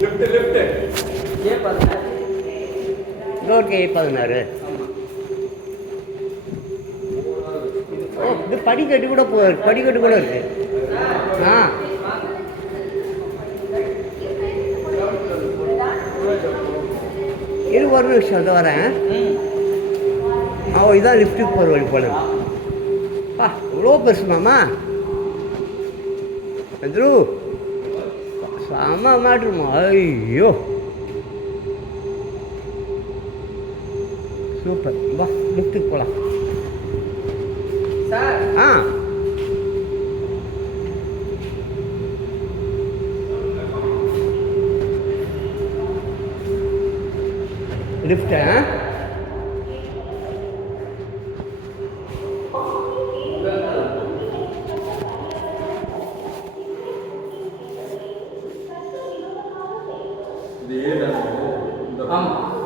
Lift lift ஏ பதினாறு? இன்னொரு ஏ பதினாறு. ஓ இது படிக்கட்டு கூட போ படிக்கட்டு கூட இருக்கு. ஆ. இரு ஒரு நிமிஷம் வந்து வரேன். ஓ இதான் லிஃப்ட்டுக்கு போகிற வழி போல பா இவ்வளோ பெருசு மாமா. எந்திரு செம மாட்டுருமா ஐயோ சூப்பர் வா லிஃப்ட்டுக்கு போகலாம் சார் ஆ லிஃப்ட்டு இது değeri de ama